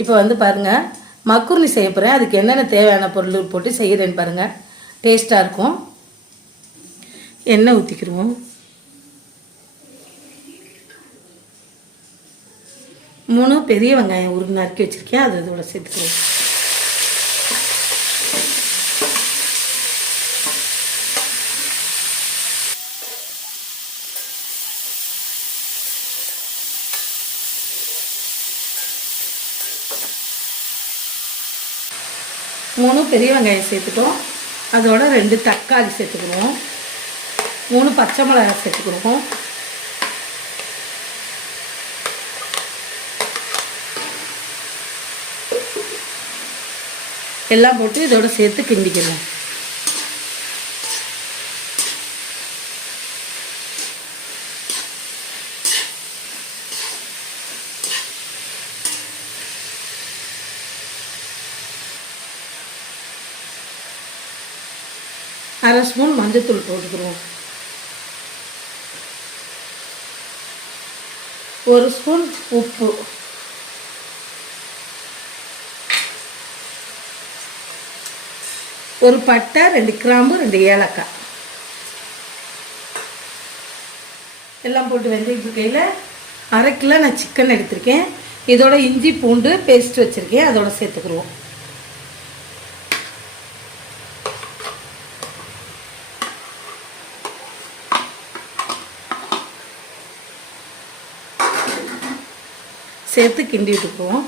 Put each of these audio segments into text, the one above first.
இப்போ வந்து பாருங்கள் மக்குருணி செய்ய போகிறேன். அதுக்கு என்னென்ன தேவையான பொருள் போட்டு செய்கிறேன்னு பாருங்கள். டேஸ்ட்டாக இருக்கும். எண்ணெய் ஊற்றிக்கிடுவோம். 3 பெரிய வெங்காயம் நறுக்கி வச்சுருக்கேன். அது இதோட சேர்த்துக்குவோம். மூணு பெரிய வெங்காயம் சேர்த்துட்டோம். அதோட 2 தக்காளி சேர்த்துக்குவோம். 3 பச்சை மிளகாய் சேர்த்துக்குவோம். எல்லாம் போட்டு இதோட சேர்த்து கிண்டிக்கணும். அரை ஸ்பூன் மஞ்சத்தூள் போட்டுக்கிறோம். 1 ஸ்பூன் உப்பு, ஒரு பட்டை, 2 கிராம்பு, 2 ஏலக்காய் எல்லாம் போட்டு வெந்துட்டு இருக்கையில் அரை கிலோ நான் சிக்கன் எடுத்திருக்கேன். இதோட இஞ்சி பூண்டு பேஸ்ட் வச்சுருக்கேன். அதோட சேர்த்துக்குருவோம். சேர்த்து கிண்டி விட்டுக்குவோம்.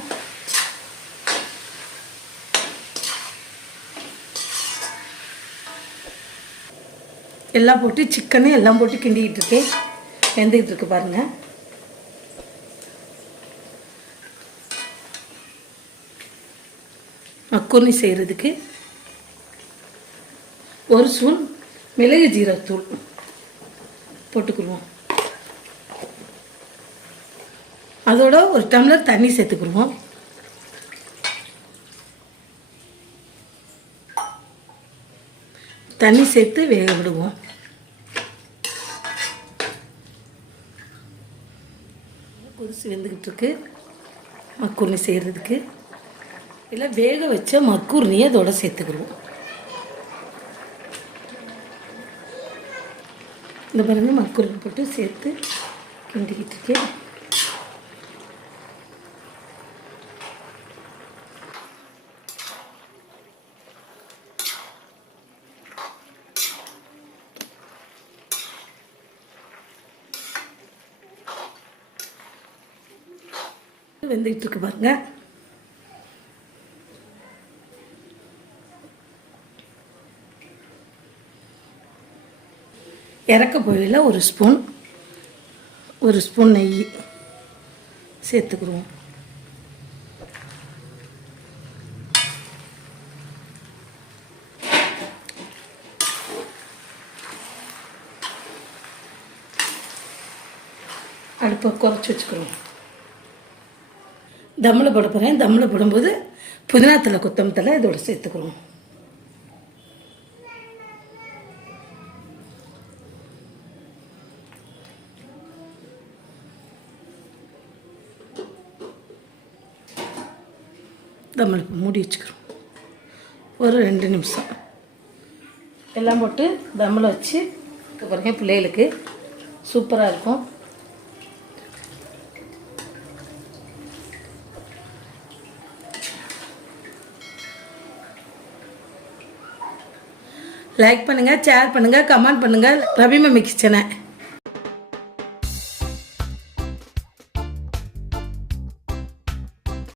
எல்லாம் போட்டு சிக்கனு எல்லாம் போட்டு கிண்டிக்கிட்டு இருக்கேன். வெந்துக்கிட்டு இருக்கு பாருங்கள். மக்குருணி செய்கிறதுக்கு 1 ஸ்பூன் மிளகு ஜீரகத்தூள் போட்டுக்குருவோம். அதோட 1 டம்ளர் தண்ணி சேர்த்துக்குருவோம். தண்ணி சேர்த்து வேக விடுவோம். கொதிச்சு வெந்துக்கிட்டு இருக்கு மக்குருணி செய்கிறதுக்கு. இல்லை வேக வச்ச மக்குருணியை அதோட சேர்த்துக்குருவோம். இந்த பாருங்க மக்குருணி போட்டு சேர்த்து கிண்டிக்கிட்டு இருக்கேன். வெந்துக்கிட்டு இருக்கு பாருங்க. இறக்க போயில 1 ஸ்பூன் நெய் சேர்த்துக்குருவோம். அடுப்பை குறைச்சி வச்சுக்கிறோம். தம்மில் போட போகிறேன். தம்மில் போடும்போது புதினா தழை கொத்தமல்லி தழை இதோட சேர்த்துக்கிறோம். தம்மில் மூடி வச்சுக்கிறோம். ஒரு 2 நிமிஷம் எல்லாம் போட்டு தம்மில் வச்சு பாருங்க. பிள்ளைகளுக்கு சூப்பராக இருக்கும். லைக் பண்ணுங்கள், ஷேர் பண்ணுங்கள், கமெண்ட் பண்ணுங்கள். ரவி மம்மி கிச்சனை